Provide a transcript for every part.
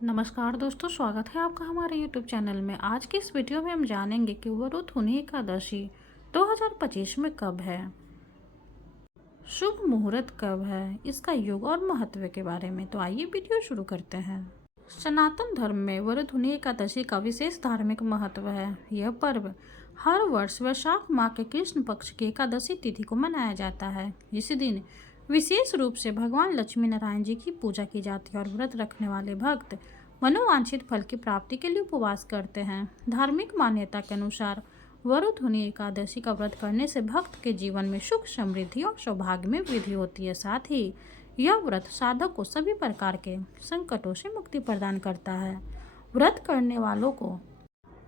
नमस्कार दोस्तों, स्वागत है आपका हमारे YouTube चैनल में। आज की इस वीडियो में हम जानेंगे कि वरुथुनी एकादशी 2025 में कब है, शुभ मुहूर्त कब है, इसका योग और महत्व के बारे में। तो आइए वीडियो शुरू करते हैं। सनातन धर्म में वरुथुनी एकादशी का विशेष धार्मिक महत्व है। यह पर्व हर वर्ष वैशाख माह के कृष्ण पक्ष की एकादशी तिथि को मनाया जाता है। इस दिन विशेष रूप से भगवान लक्ष्मी नारायण जी की पूजा की जाती है और व्रत रखने वाले भक्त मनोवांछित फल की प्राप्ति के लिए उपवास करते हैं। धार्मिक मान्यता के अनुसार वरुथुनी एकादशी का व्रत करने से भक्त के जीवन में सुख, समृद्धि और सौभाग्य में वृद्धि होती है। साथ ही यह व्रत साधक को सभी प्रकार के संकटों से मुक्ति प्रदान करता है। व्रत करने वालों को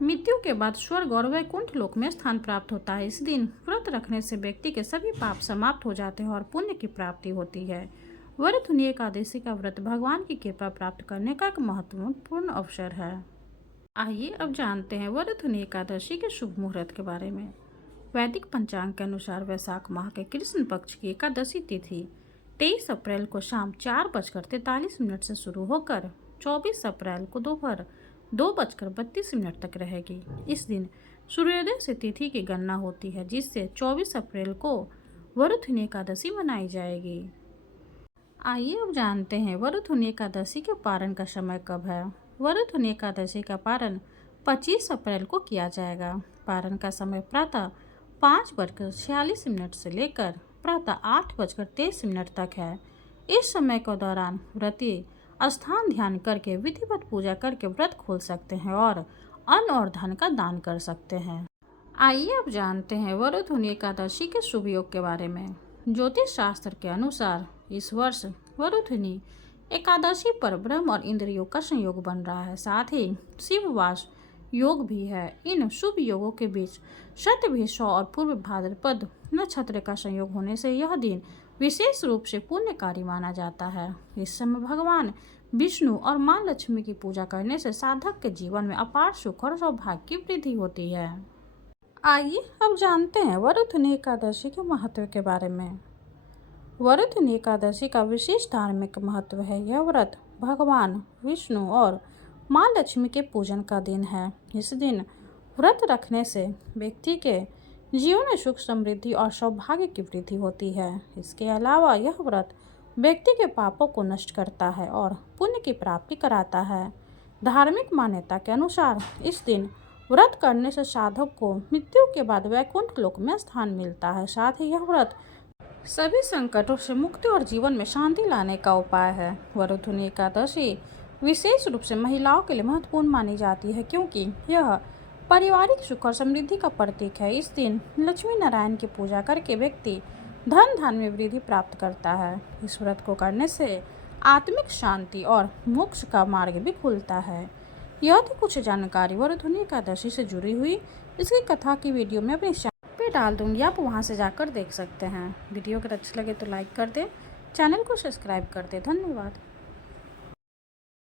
मृत्यु के बाद स्वर्ग और वैकुंठ लोक में स्थान प्राप्त होता है। इस दिन व्रत रखने से व्यक्ति के सभी पाप समाप्त हो जाते हैं और पुण्य की प्राप्ति होती है। वरुथुनी एकादशी का व्रत भगवान की कृपा प्राप्त करने का एक महत्वपूर्ण अवसर है। आइए अब जानते हैं वरुथुनी एकादशी के शुभ मुहूर्त के बारे में। वैदिक पंचांग के अनुसार वैशाख माह के कृष्ण पक्ष की एकादशी तिथि 23 अप्रैल को शाम 4:43 से शुरू होकर 24 अप्रैल को दोपहर 2:32 तक रहेगी। इस दिन सूर्योदय से तिथि की गणना होती है, जिससे 24 अप्रैल को वरुथुनी एकादशी मनाई जाएगी। आइए अब जानते हैं वरुथुनी एकादशी के पारण का समय कब है। वरुथुनी एकादशी का पारण 25 अप्रैल को किया जाएगा। पारण का समय प्रातः 5:46 से लेकर प्रातः 8:23 तक है। इस समय के दौरान व्रती स्थान ध्यान करके विधिवत पूजा करके व्रत खोल सकते हैं और अन्न और धन का दान कर सकते हैं। आइए अब जानते हैं वरुथुनी एकादशी के शुभ योग के बारे में। ज्योतिष शास्त्र के अनुसार इस वर्ष वरुथुनी एकादशी पर ब्रह्म और इंद्र योग का संयोग बन रहा है। साथ ही शिववास योग भी है। इन शुभ योगों के बीच शतभिषा और पूर्व भाद्रपद नक्षत्र का संयोग होने से यह दिन विशेष रूप से पुण्यकारी माना जाता है। इस समय भगवान विष्णु और मां लक्ष्मी की पूजा करने से साधक के जीवन में अपार सुख और सौभाग्य की वृद्धि होती है। आइए अब जानते हैं वरुथुनी एकादशी के महत्व के बारे में। वरुथुनी एकादशी का विशेष धार्मिक महत्व है। यह व्रत भगवान विष्णु और मां लक्ष्मी के पूजन का दिन है। इस दिन व्रत रखने से व्यक्ति के जीवन में सुख, समृद्धि और सौभाग्य की वृद्धि होती है। इसके अलावा यह व्रत व्यक्ति के पापों को नष्ट करता है और पुण्य की प्राप्ति कराता है। धार्मिक मान्यता के अनुसार इस दिन व्रत करने से साधक को मृत्यु के बाद वैकुंठ लोक में स्थान मिलता है। साथ ही यह व्रत सभी संकटों से मुक्ति और जीवन में शांति लाने का उपाय है। वरुथुनी एकादशी विशेष रूप से महिलाओं के लिए महत्वपूर्ण मानी जाती है, क्योंकि यह पारिवारिक सुख और समृद्धि का प्रतीक है। इस दिन लक्ष्मी नारायण की पूजा करके व्यक्ति धन में वृद्धि प्राप्त करता है। इस व्रत को करने से आत्मिक शांति और मोक्ष का मार्ग भी खुलता है। यह तो कुछ जानकारी वरुथुनी एकादशी से जुड़ी हुई। इसकी कथा की वीडियो में अपने चैनल पे डाल दूंगी, आप वहां से जाकर देख सकते हैं। वीडियो अगर अच्छी लगे तो लाइक कर दें, चैनल को सब्सक्राइब कर दें। धन्यवाद।